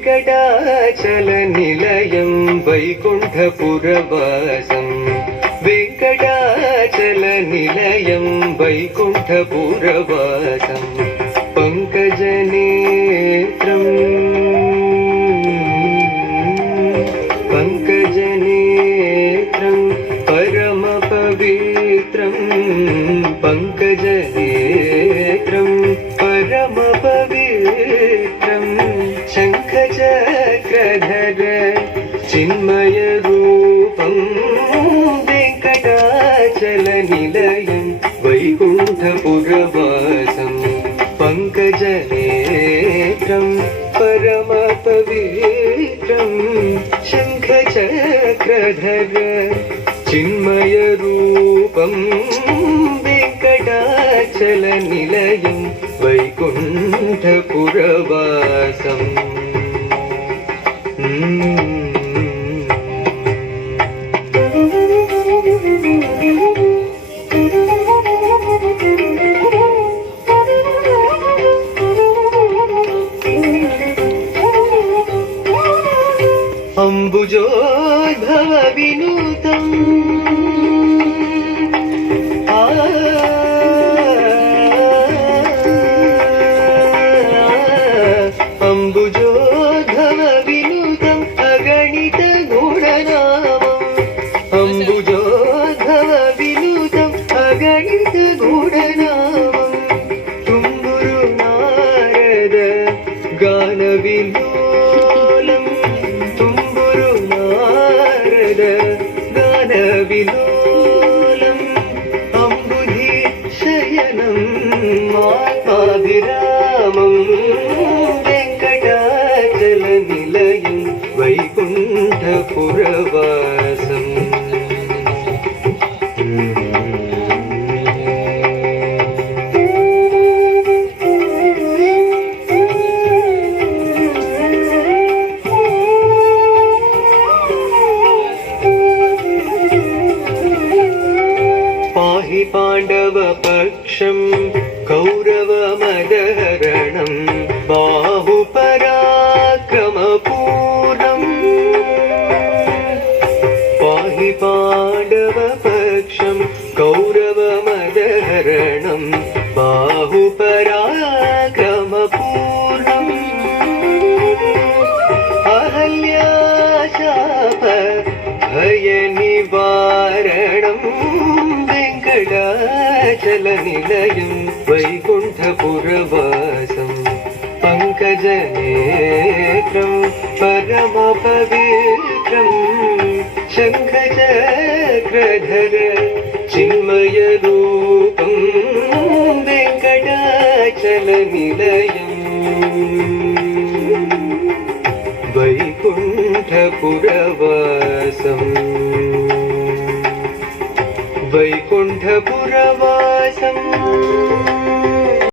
వెంకటాచల నిలయం వైకుంఠపురవాసం వెంకటాచల నిలయం వైకుంఠపురవాసం పంకజనేత్రం పంకజనేత్రం పరమ పవిత్రం పంకజనేత్రం పరమ పవిత్రం శంఖచక్రధర చిన్మయ రూపం వెంకటాచల నిలయం వైకుంఠపురవాసం పంకజనేత్రం పరమ పవిత్రం శంఖచక్రధర చిన్మయ రూపం వెంకటాచల నిలయం వైకుంఠపురవాసం అంబుజోద్భవ వినూతం అంబుజోద్భవ వినూతం అగణిత గుణనామం అంబుజోద్భవ వినూతం అగణిత గుణనామం తుంబురు నారద గాన విలోలం తుంబురు నారద గాన విలోలం అంబుధి శయనం ఆత్మాభిరామం వెంకటాచల నిలయం వైకుంఠపురవాసం పాహి పాండవ పక్షం కౌరవ మదహరణం బాహుపరాక్రమపూర్ణం పాహి పాండవ పక్షం కౌరవ మదహరణం బాహుపరాక్రమపూర్ణం అహల్యాశాప భయ నివారణం వెంకటాచల నిలయం వైకుంఠపురవాసం పంకజనేత్రం పరమ పవిత్రం శంఖచక్రధర చిన్మయ రూపం వెంకటాచల నిలయం వైకుంఠపురవాసం వైకుంఠపురవాసం